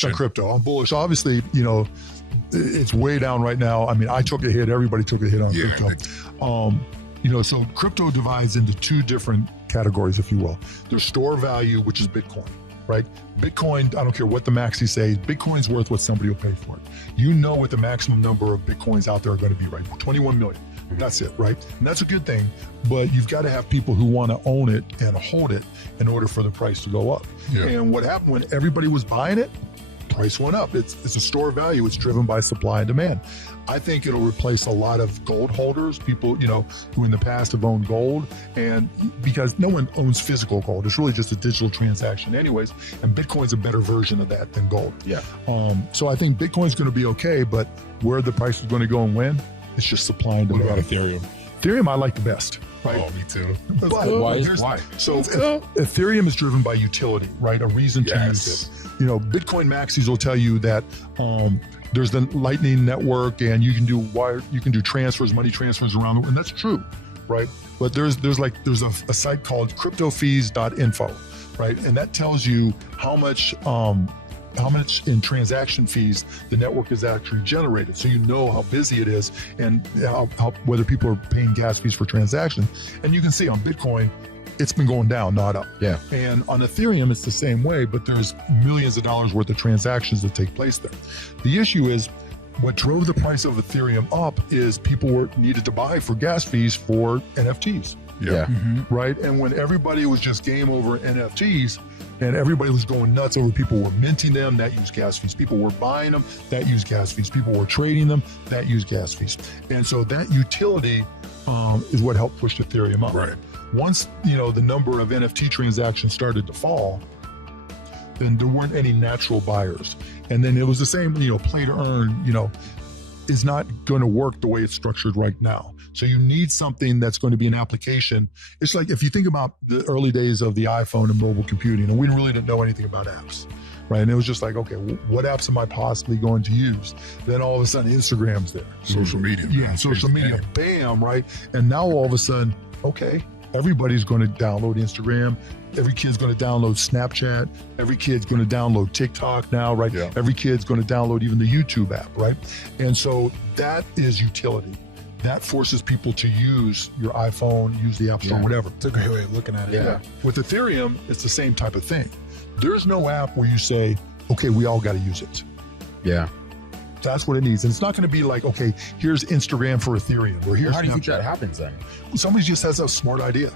bullish on crypto. I'm bullish. Obviously, you know, it's way down right now. I mean, I took a hit. Everybody took a hit on crypto. You know, so crypto divides into two different categories, if you will. There's store value, which is Bitcoin, right? Bitcoin, I don't care what the maxi say, Bitcoin's worth what somebody will pay for it. You know what the maximum number of Bitcoins out there are going to be, right? 21 million. That's it, right? And that's a good thing, but you've got to have people who want to own it and hold it in order for the price to go up. And what happened when everybody was buying it? Price went up. It's a store value. It's driven by supply and demand. I think it'll replace a lot of gold holders, people, you know, who in the past have owned gold, and because no one owns physical gold, it's really just a digital transaction anyways, and Bitcoin's a better version of that than gold. So I think Bitcoin's going to be okay, but where the price is going to go and when, it's just supply and demand. What about Ethereum? Ethereum, I like the best. Right? Oh, me too. But Why? So Ethereum is driven by utility, right? A reason to use it. You know, Bitcoin maxis will tell you that there's the Lightning Network, and you can do transfers, money transfers around, and that's true, right? But there's a site called cryptofees.info, right? And that tells you how much in transaction fees the network is actually generated, so you know how busy it is and how whether people are paying gas fees for transaction. And you can see on Bitcoin, it's been going down, not up. And on Ethereum, it's the same way, but there's millions of dollars worth of transactions that take place there. The issue is, what drove the price of Ethereum up is people needed to buy for gas fees for NFTs. Right? And when everybody was just game over NFTs, and everybody was going nuts over, people were minting them, that used gas fees. People were buying them, that used gas fees. People were trading them, that used gas fees. And so that utility is what helped push Ethereum up. Right. Once, you know, the number of NFT transactions started to fall, then there weren't any natural buyers. And then it was the same, you know, play to earn, you know, is not going to work the way it's structured right now. So you need something that's going to be an application. It's like if you think about the early days of the iPhone and mobile computing, and we really didn't know anything about apps, right? And it was just like, okay, what apps am I possibly going to use? Then all of a sudden Instagram's there. Social media. Yeah, social media, bam, right? And now all of a sudden, okay, everybody's going to download Instagram. Every kid's going to download Snapchat. Every kid's going to download TikTok now, right? Every kid's going to download even the YouTube app, right? And so that is utility. That forces people to use your iPhone, use the App Store, whatever. It's a great way of looking at it. With Ethereum, it's the same type of thing. There's no app where you say, okay, we all got to use it. That's what it needs. And it's not going to be like, okay, here's Instagram for Ethereum. Or here's how do you think that happens then? Somebody just has a smart idea.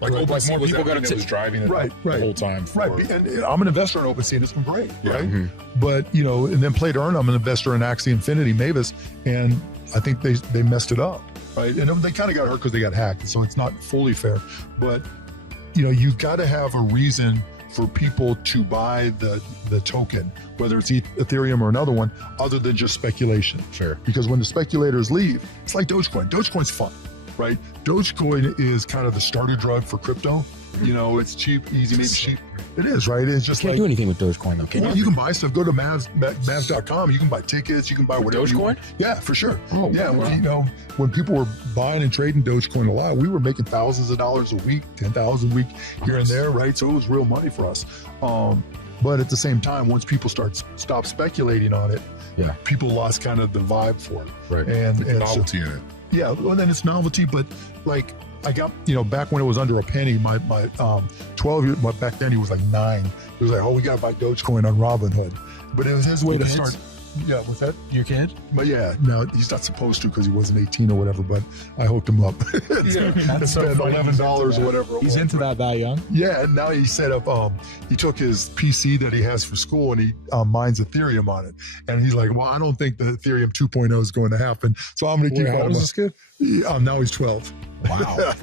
Like more people got to driving it the whole time. And I'm an investor in OpenSea, and it's been great, right? But, you know, and then play to earn, I'm an investor in Axie Infinity, Mavis, and I think they messed it up, right? And they kind of got hurt because they got hacked, so it's not fully fair. But, you know, you've got to have a reason for people to buy the token, whether it's Ethereum or another one, other than just speculation. Because when the speculators leave, it's like Dogecoin. Dogecoin's fun, right? Dogecoin is kind of the starter drug for crypto. You know, it's cheap, easy, maybe cheap. It is, right? It's just can't do anything with Dogecoin though. Well, you can buy stuff. Go to Mavs.com. You can buy tickets. You can buy whatever. Dogecoin? Yeah, for sure. You know, when people were buying and trading Dogecoin a lot, we were making thousands of dollars a week, 10,000 a week here and there, right? So it was real money for us. But at the same time, once people stop speculating on it, people lost kind of the vibe for it. And novelty in it. Yeah, well, then it's novelty, but like I got, you know, back when it was under a penny, my 12-year, back then he was like 9. It was like, oh, we got to buy Dogecoin on Robinhood. But it was his way to start. Yeah, what's that? Your kid? But yeah, no, he's not supposed to because he wasn't 18 or whatever, but I hooked him up. It's spent $11 or whatever. He's into that young? Yeah, and now he set up, he took his PC that he has for school and he mines Ethereum on it. And he's like, well, I don't think the Ethereum 2.0 is going to happen. So I'm going to keep How old is this kid? Now he's 12. Wow.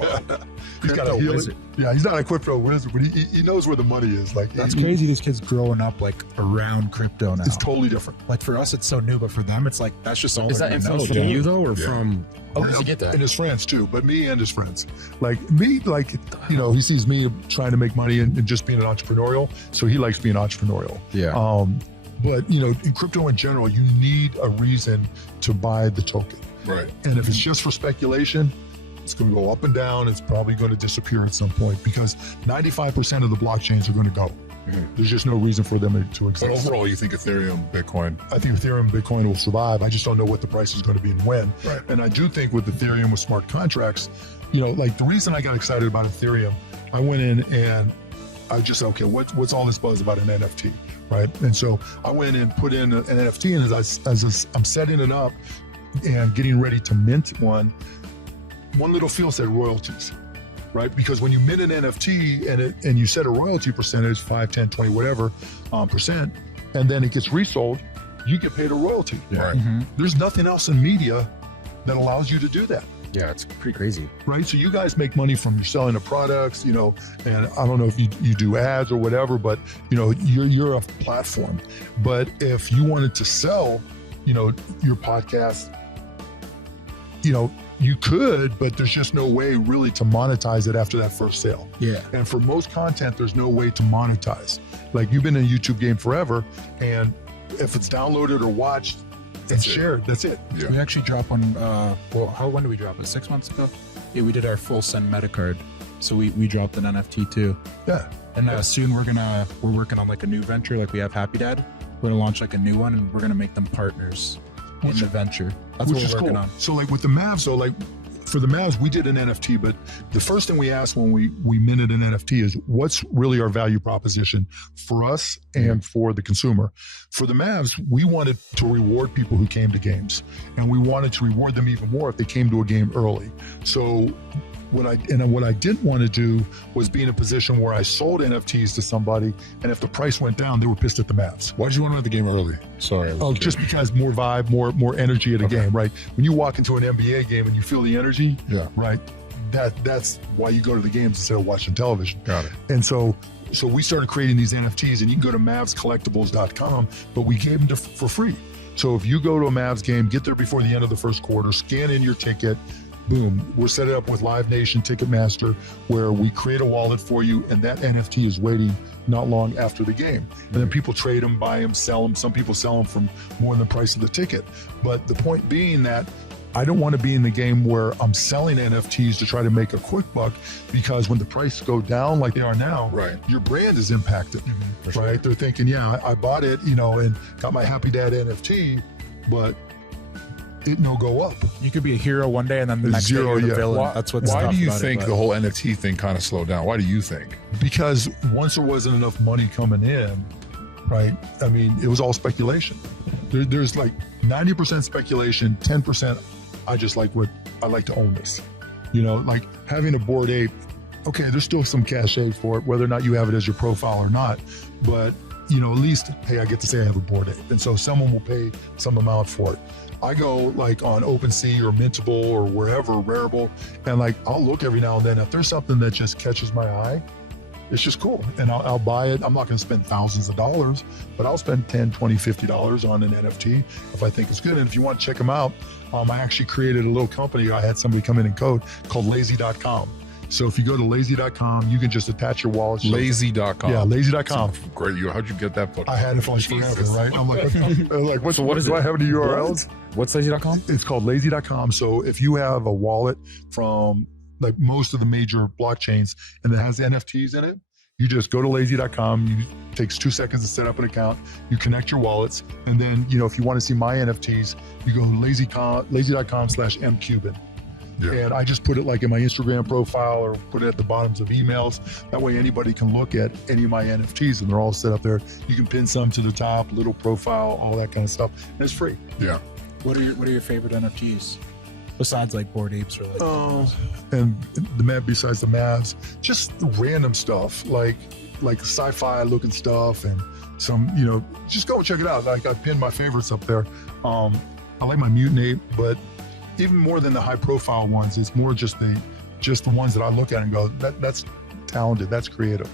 He's got a wizard. Yeah, he's not a crypto wizard, but he knows where the money is. Like that's crazy. This kid's growing up like around crypto now. It's totally different. Like for us, it's so new, but for them, it's like that's just all. Is that influence from you though, or from? Oh, where did you get that? And his friends too, but me and his friends. Like me, like you know, he sees me trying to make money and just being an entrepreneurial, so he likes being entrepreneurial. But you know, in crypto in general, you need a reason to buy the token. Right. And if it's just for speculation, it's going to go up and down. It's probably going to disappear at some point because 95% of the blockchains are going to go. There's just no reason for them to exist. But overall, you think Ethereum, Bitcoin? I think Ethereum and Bitcoin will survive. I just don't know what the price is going to be and when. Right. And I do think with Ethereum, with smart contracts, like the reason I got excited about Ethereum, I went in and I just said, okay, what's all this buzz about an NFT, right? And so I went and put in an NFT, and as I'm setting it up and getting ready to mint one little field said royalties, right? Because when you mint an NFT and you set a royalty percentage, 5, 10, 20, whatever percent, and then it gets resold, you get paid a royalty. Yeah. Mm-hmm. There's nothing else in media that allows you to do that. Yeah, it's pretty crazy. Right. So you guys make money from selling the products, and I don't know if you do ads or whatever, but you're a platform. But if you wanted to sell, your podcast, you could, but there's just no way really to monetize it after that first sale. Yeah. And for most content, there's no way to monetize. Like you've been in a YouTube game forever, and if it's downloaded or watched and shared, that's it. Yeah. We actually dropped one. When did we drop it? 6 months ago? Yeah, we did our full send meta card. So we dropped an NFT too. Yeah. And soon we're working on like a new venture. Like we have Happy Dad. We're gonna launch like a new one, and we're gonna make them partners in the venture. That's what we're working on. So like with the Mavs, for the Mavs, we did an NFT, but the first thing we asked when we minted an NFT is what's really our value proposition for us and for the consumer. For the Mavs, we wanted to reward people who came to games, and we wanted to reward them even more if they came to a game early. So what I didn't want to do was be in a position where I sold NFTs to somebody, and if the price went down, they were pissed at the Mavs. Why did you want to win the game early? Sorry. Just because more vibe, more energy at a game, right? When you walk into an NBA game and you feel the energy, right? That's why you go to the games instead of watching television. Got it. And so we started creating these NFTs, and you can go to mavscollectibles.com, but we gave them for free. So if you go to a Mavs game, get there before the end of the first quarter, scan in your ticket, boom, we're set it up with Live Nation Ticketmaster, where we create a wallet for you, and that NFT is waiting not long after the game. And then people trade them, buy them, sell them. Some people sell them for more than the price of the ticket. But the point being that I don't want to be in the game where I'm selling NFTs to try to make a quick buck, because when the prices go down like they are now, right, your brand is impacted, right? Sure. They're thinking, I bought it, and got my Happy Dad NFT, but it no go up. You could be a hero one day, and then the next day you're the villain. Why do you think the whole NFT thing kind of slowed down? Why do you think? Because once there wasn't enough money coming in, right? I mean, it was all speculation. There's like 90% speculation, 10% I like to own this. Like having a Bored Ape, okay, there's still some cachet for it, whether or not you have it as your profile or not. But, at least, hey, I get to say I have a Bored Ape. And so someone will pay some amount for it. I go like on OpenSea or Mintable or wherever, Rarible, and like I'll look every now and then. If there's something that just catches my eye, it's just cool. And I'll buy it. I'm not going to spend thousands of dollars, but I'll spend $10, $20, $50 on an NFT if I think it's good. And if you want to check them out, I actually created a little company. I had somebody come in and code called lazy.com. So if you go to lazy.com, you can just attach your wallet. Lazy.com. Yeah, lazy.com. Great. How'd you get that book? I had it for like forever, right? I'm like, what is do it? I have any URLs? What's lazy.com? It's called lazy.com. So if you have a wallet from like most of the major blockchains and it has NFTs in it, you just go to lazy.com. It takes 2 seconds to set up an account. You connect your wallets. And then, if you want to see my NFTs, you go lazy.com/mcuban. Yeah. And I just put it like in my Instagram profile or put it at the bottoms of emails. That way anybody can look at any of my NFTs and they're all set up there. You can pin some to the top, little profile, all that kind of stuff. And it's free. Yeah. What are your favorite NFTs? Besides like Bored Apes or like and besides the Mavs, just random stuff like sci-fi looking stuff and some, just go and check it out. Like I pinned my favorites up there. I like my Mutant Ape, but even more than the high profile ones, it's more just the ones that I look at and go, that's talented, that's creative.